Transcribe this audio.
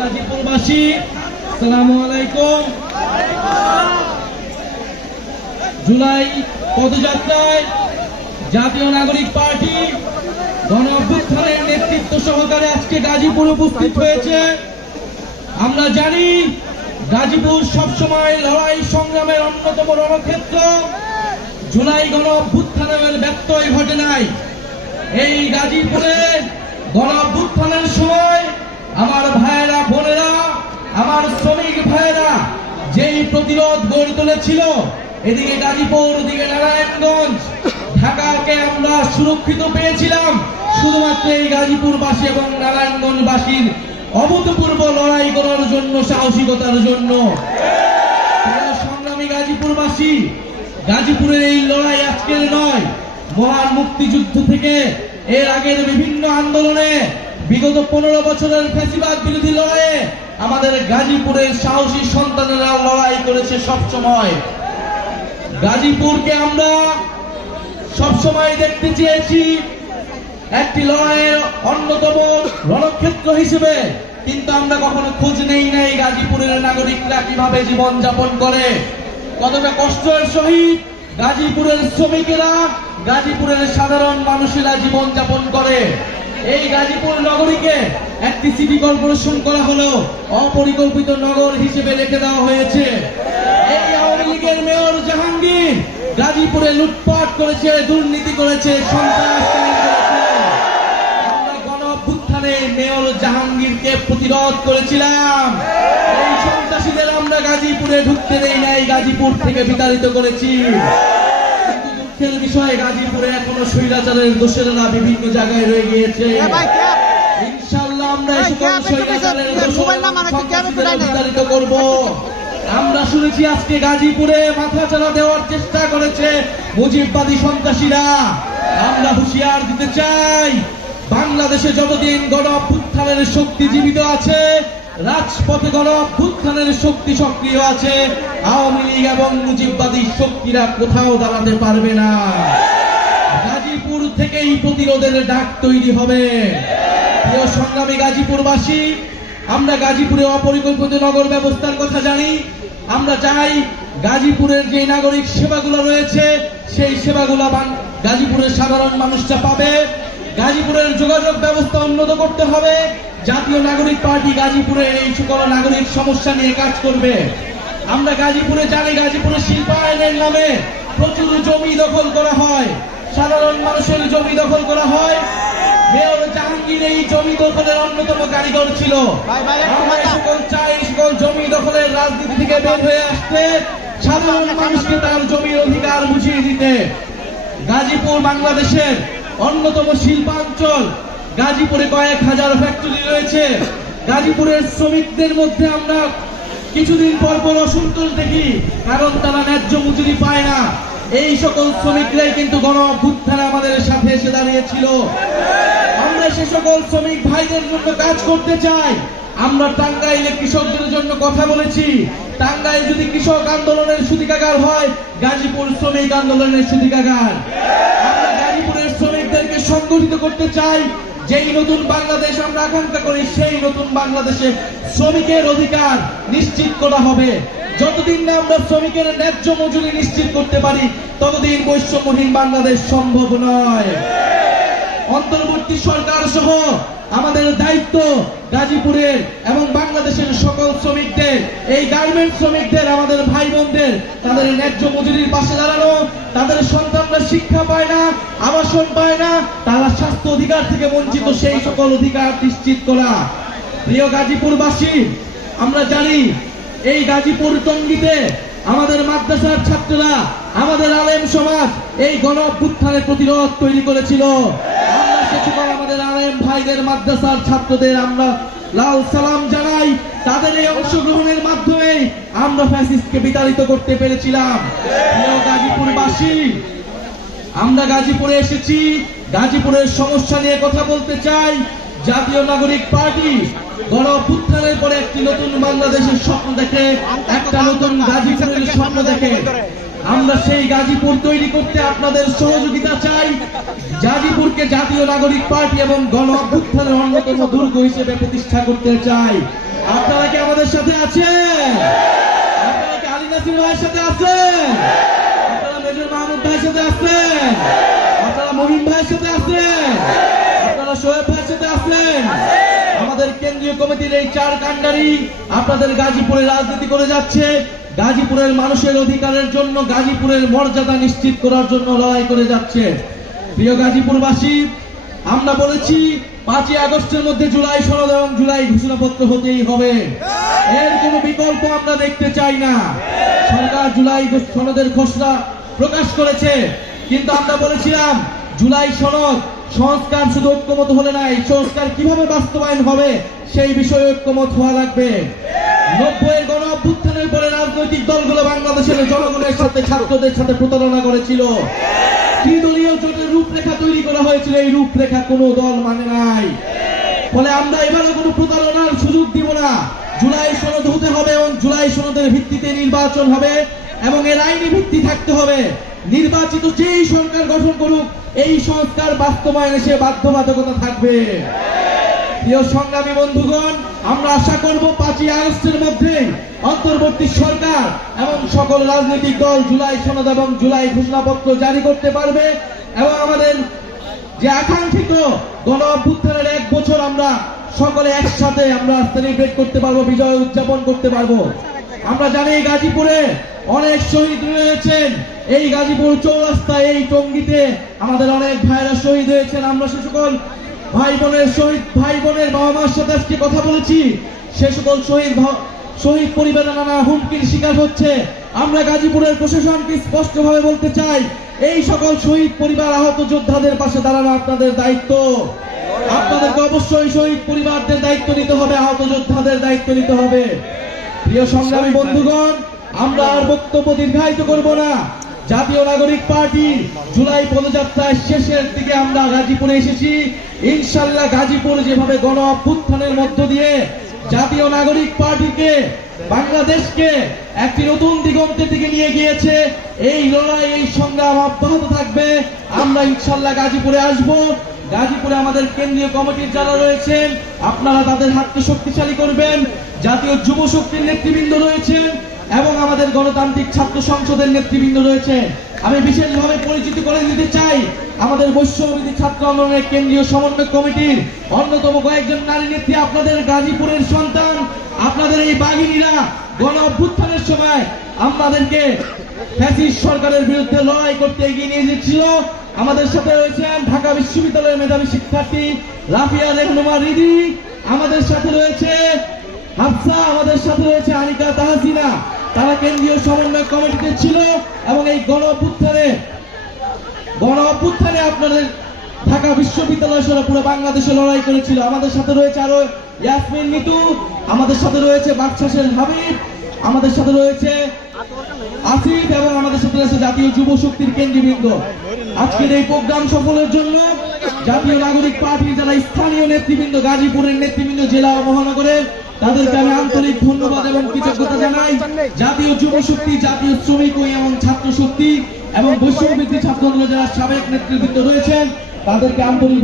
গাজীপুরবাসী, আসসালামু আলাইকুম। জুলাই পদযাত্রায় জাতীয় নাগরিক পার্টি গণ অভ্যুত্থানের নেতৃত্ব সহকারে আজকে গাজীপুর উপস্থিত হয়েছে। আমরা জানি গাজীপুর সবসময় লড়াই সংগ্রামের অন্যতম রণক্ষেত্র। জুলাই গণ অভ্যুত্থানের ব্যত্যয় ঘটে নাই। এই গাজীপুরে গণ অভ্যুত্থানের সময় আমার ভাইয়েরা, বোনেরা, আমার শ্রমিক ভাইয়েরা যেই প্রতিরোধ গড়ে তুলেছিল, এদিকে গাজীপুর, ওদিকে নারায়ণগঞ্জ, ঢাকাকে আমরা সুরক্ষিত পেয়েছিলাম শুধুমাত্র এই গাজীপুরবাসী এবং নারায়ণগঞ্জবাসীর অভূতপূর্ব লড়াই করার জন্য, সাহসিকতার জন্য। সংগ্রামী গাজীপুরবাসী, গাজীপুরের এই লড়াই আজকের নয়। মহান মুক্তিযুদ্ধ থেকে এর আগের বিভিন্ন আন্দোলনে, বিগত 15 বছরের ফ্যাসিবাদ বিরোধী লড়াইয়ে আমাদের গাজীপুরের সাহসী সন্তানেরা লড়াই করেছে সবসময়। গাজীপুরকে আমরা সবসময় দেখতে চেয়েছি একটি লড়াইয়ের অন্যতম রণক্ষেত্র হিসেবে, কিন্তু আমরা কখনো খোঁজ নেই নাই গাজীপুরের নাগরিকরা কিভাবে জীবন যাপন করে, কতটা কষ্টের সহিত গাজীপুরের শ্রমিকেরা, গাজীপুরের সাধারণ মানুষেরা জীবন যাপন করে। এই গাজীপুর নগরীকে একটি সিটি কর্পোরেশন করা হলো, অপরিকল্পিত নগর হিসেবে রেখে দেওয়া হয়েছে। এই আওয়ামী লীগের মেয়র জাহাঙ্গীর গাজীপুরে লুটপাট করেছে, দুর্নীতি করেছে, সন্ত্রাস করেছে। আমরা গণ অভ্যুত্থানে মেয়র জাহাঙ্গীরকে প্রতিরোধ করেছিলাম। এই সন্ত্রাসীদের আমরা গাজীপুরে ঢুকতে দেই নাই, গাজীপুর থেকে বিতাড়িত করেছি। কিন্তু দুঃখের বিষয়, গাজীপুরে এখনো স্বৈরাচারের দোষেরা বিভিন্ন জায়গায় রয়ে গিয়েছে। ইনশাআল্লাহ আমরা এই সকল স্বৈরাচারের দোষেরা বিতাড়িত করব। আমরা শুনেছি আজকে গাজীপুরে মাথাচাড়া দেওয়ার চেষ্টা করেছে মুজিববাদী সন্ত্রাসীরা। আমরা হুঁশিয়ার দিতে চাই, বাংলাদেশে যতদিন গণ অভ্যুত্থানের শক্তি জীবিত আছে, রাজপথে গণ অভ্যুত্থানের শক্তি সক্রিয় আছে, আওয়ামী লীগ এবং মুজিববাদী শক্তিরা কোথাও দাঁড়াতে পারবে না। গাজীপুর থেকেই প্রতিরোধের ডাক তৈরি হবে। প্রিয় সংগ্রামী গাজীপুরবাসী, আমরা গাজীপুরে অপরিকল্পিত নগর ব্যবস্থার কথা জানি। আমরা চাই গাজীপুরের যে নাগরিক সেবাগুলো রয়েছে, সেই সেবাগুলো গাজীপুরের সাধারণ মানুষরা পাবে। গাজীপুরের যোগাযোগ ব্যবস্থা উন্নত করতে হবে। জাতীয় নাগরিক পার্টি গাজীপুরের এই সকল নাগরিক সমস্যা নিয়ে কাজ করবে। আমরা গাজীপুরে জানি, গাজীপুরের শিল্পায়নের নামে প্রচুর জমি দখল করা হয়, সাধারণ মানুষের জমি দখল করা হয়। মেয়র জাহাঙ্গীর এই জমি দখলের অন্যতম কারিগর ছিল। আমরা সকল চাই সকল জমি দখলের রাজনীতি থেকে বের হয়ে আসতে, সাধারণ মানুষকে তার জমির অধিকার বুঝিয়ে দিতে। গাজীপুর বাংলাদেশের অন্যতম শিল্পাঞ্চল। গাজীপুরে কয়েক হাজার ফ্যাক্টরি রয়েছে। গাজীপুরের শ্রমিকদের মধ্যে আমরা কিছুদিন পর পর অসন্তোষ দেখি, কারণ তারা ন্যায্য মজুরি পায় না। এই সকল শ্রমিকরাই কিন্তু গণ অভ্যুত্থানে আমাদের সাথে এসে দাঁড়িয়েছিল। আমরা সে সকল শ্রমিক ভাইদের জন্য কাজ করতে চাই। আমরা টাঙ্গাইলে কৃষকদের জন্য কথা বলেছি। টাঙ্গাইল যদি কৃষক আন্দোলনের সূতিকাগার হয়, গাজীপুর শ্রমিক আন্দোলনের সূতিকাগার। আমরা গাজীপুরের শ্রমিকদেরকে সংগঠিত করতে চাই। যেই নতুন বাংলাদেশ আমরা আকাঙ্ক্ষা করি, সেই নতুন বাংলাদেশে শ্রমিকের অধিকার নিশ্চিত করা হবে। যতদিন না আমরা শ্রমিকের ন্যায্য মজুরি নিশ্চিত করতে পারি, ততদিন বৈষম্যহীন বাংলাদেশ সম্ভব নয়। অন্তর্বর্তী সরকার সহ আমাদের দায়িত্ব গাজীপুরের এবং বাংলাদেশের সকল শ্রমিকদের, এই গার্মেন্টস শ্রমিকদের, আমাদের ভাই বোনদের তাদের ন্যায্য মজুরির পাশে দাঁড়ানো। তাদের সন্তানরা শিক্ষা পায় না, আবাসন পায় না, তারা স্বাস্থ্য অধিকার থেকে বঞ্চিত, সেই সকল অধিকার নিশ্চিত করা। প্রিয় গাজীপুরবাসী, আমরা জানি এই গাজীপুর টঙ্গীতে আমাদের মাদ্রাসার ছাত্ররা, আমাদের আলেম সমাজ এই গণ অভ্যুত্থানের প্রতিরোধ তৈরি করেছিল। আমরা সে সকল আমাদের আলেম ভাইদের, মাদ্রাসার ছাত্রদের আমরা লাল সালাম জানাই। তাদের এই অংশগ্রহণের মাধ্যমে আমরা ফ্যাসিস্টকে বিতাড়িত করতে পেরেছিলাম। প্রিয় গাজীপুরবাসী, আমরা গাজীপুরে এসেছি, গাজীপুরের সমস্যা নিয়ে কথা বলতে চাই। জাতীয় নাগরিক পার্টি গণ অভ্যুত্থানের পরে একটি নতুন বাংলাদেশের স্বপ্ন দেখে, একটা নতুন গাজীপুরের স্বপ্ন দেখে। আমরা সেই গাজীপুর তৈরি করতে আপনাদের সহযোগিতা চাই। গাজীপুরকে জাতীয় নাগরিক পার্টি এবং গণ অভ্যুত্থানের অন্যতম দুর্গ হিসেবে প্রতিষ্ঠা করতে চাই। আপনারা কি আমাদের সাথে আছেন? আপনারা কি আলী নাসির ভাইয়ের সাথে আছেন? আপনারা মেজর মাহমুদ ভাইয়ের সাথে আছেন? আপনারা মহিন ভাইয়ের সাথে আছেন? আপনারা শোয়েব ভাইয়ের সাথে আছেন? আমাদের কেন্দ্রীয় কমিটির এই 4 কাণ্ডারি আপনাদের গাজীপুরে রাজনীতি করে যাচ্ছে। গাজীপুরের মানুষের অধিকারের জন্য, গাজীপুরের মর্যাদা নিশ্চিত করার জন্য লড়াই করে যাচ্ছে। প্রিয় গাজীপুরবাসী, আমরা বলেছি 5ই আগস্টের মধ্যে জুলাই সনদ এবং জুলাই ঘোষণাপত্র হতেই হবে। এর কোনো বিকল্প আমরা দেখতে চাই না। সরকার জুলাই সনদের খসড়া প্রকাশ করেছে, কিন্তু আমরা বলেছিলাম জুলাই সনদ সংস্কার শুধু ঐক্যমত হলে না, এই সংস্কার কিভাবে বাস্তবায়ন হবে সেই বিষয়ে ঐক্যমত হওয়া লাগবে। 90-এর গণ অভ্যুত্থানের পরে রাজনৈতিক দলগুলো বাংলাদেশের জনগণের সাথে, ছাত্রদের সাথে প্রতারণা করেছিল। ত্রিদলীয় জোটের রূপরেখা তৈরি করা হয়েছিল, এই রূপরেখা কোনো দল মানে নাই। ফলে আমরা এবারে কোনো প্রতারণার সুযোগ দিব না। জুলাই সনদ হতে হবে এবং জুলাই সনদের ভিত্তিতে নির্বাচন হবে এবং এর আইনি ভিত্তি থাকতে হবে। নির্বাচিত যেই সরকার গঠন করুক, এই সংস্কার বাস্তবায়নে সে বাধ্যবাধকতা থাকবে। প্রিয় সংগ্রামী বন্ধুগণ, আমরা আশা করব 5ই আগস্টের মধ্যে অন্তর্বর্তী সরকার এবং সকল রাজনৈতিক দল জুলাই সনদ এবং জুলাই ঘোষণাপত্র জারি করতে পারবে এবং আমাদের যে আকাঙ্ক্ষিত গণ অভ্যুত্থানের 1 বছর আমরা সকলে একসাথে আমরা সেলিব্রেট করতে পারবো, বিজয় উদযাপন করতে পারবো। আমরা জানি গাজীপুরে অনেক শহীদ রয়েছেন। এই গাজীপুর চৌরাস্তায়, এই টঙ্গীতে আমাদের অনেক ভাইরা শহীদ হয়েছেন। আমরা সে সকল ভাই বোনের বাবা মার সাথে আজকে কথা বলেছি। সে সকল শহীদ পরিবারে নানা হুমকির শিকার হচ্ছে। আমরা গাজীপুরের প্রশাসনকে স্পষ্টভাবে বলতে চাই, এই সকল শহীদ পরিবার, আহত যোদ্ধাদের পাশে দাঁড়ানো আপনাদের দায়িত্ব। আপনাদেরকে অবশ্যই শহীদ পরিবারদের দায়িত্ব নিতে হবে, আহত যোদ্ধাদের দায়িত্ব নিতে হবে। প্রিয় সংগ্রামী বন্ধুগণ, আমরা আর বক্তব্য দীর্ঘায়িত করব না। জাতীয় নাগরিক পার্টির জুলাই পদযাত্রার শেষের দিকে আমরা গাজীপুরে এসেছি। ইনশাআল্লাহ গাজীপুর যেভাবে গণ অভ্যুত্থানের মধ্য দিয়ে জাতীয় নাগরিক পার্টিকে, বাংলাদেশকে একটি নতুন দিগন্তের দিকে নিয়ে গিয়েছে, এই লড়াই, এই সংগ্রাম অব্যাহত থাকবে। আমরা ইনশাআল্লাহ গাজীপুরে আসব। গাজীপুরে আমাদের কেন্দ্রীয় কমিটির যারা রয়েছেন, আপনারা তাদের হাতকে শক্তিশালী করবেন। জাতীয় যুব শক্তির নেতৃবৃন্দ রয়েছেন এবং আমাদের গণতান্ত্রিক ছাত্র সংসদের নেতৃবৃন্দ রয়েছে। আমি বিশেষভাবে পরিচিত করে দিতে চাই আমাদের বৈশ্যবিরোধী ছাত্র আন্দোলনের কেন্দ্রীয় সমন্বয় কমিটির অন্যতম কয়েকজন নারী নেত্রী, আপনাদের গাজীপুরের সন্তান। আপনাদের এই বাঘিনীরা গণ অভ্যুত্থানের সময় আমাদেরকে ফ্যাসিস্ট সরকারের বিরুদ্ধে লড়াই করতে এগিয়ে নিয়ে এসেছিল। আমাদের সাথে রয়েছেন ঢাকা বিশ্ববিদ্যালয়ের মেধাবী শিক্ষার্থী রাফিয়া রেহনুমা রিদি, আমাদের সাথে রয়েছে হাফসা, আমাদের সাথে রয়েছে আনিকা তাহসিনা। তারা কেন্দ্রীয় সমন্বয় কমিটিতে ছিল এবং এই গণ অভ্যুত্থানে আপনাদের ঢাকা বিশ্ববিদ্যালয় সহ পুরো বাংলাদেশে লড়াই করেছিল। আমাদের সাথে রয়েছে আরো ইয়াসমিন মিতু, আমাদের সাথে রয়েছে বাকশাসের হাবিব, আমাদের সাথে রয়েছে আসিফ এবং আমাদের সাথে রয়েছে জাতীয় যুব শক্তির কেন্দ্রবৃন্দ। আজকের এই প্রোগ্রাম সফলের জন্য জাতীয় নাগরিক পার্টির যারা স্থানীয় নেতৃবৃন্দ, গাজীপুরের নেতৃবৃন্দ, জেলা ও মহানগরের, তাদেরকে আমি আন্তরিক ধন্যবাদ এবং কৃতজ্ঞতা জানাই। জাতীয় যুব শক্তি, জাতীয় শ্রমিক এবং ছাত্র শক্তি এবং বৈশ্যবিরোধী ছাত্র আন্দোলনের যারা সাবেক নেতৃবৃন্দ রয়েছেন, তাদেরকে আন্তরিক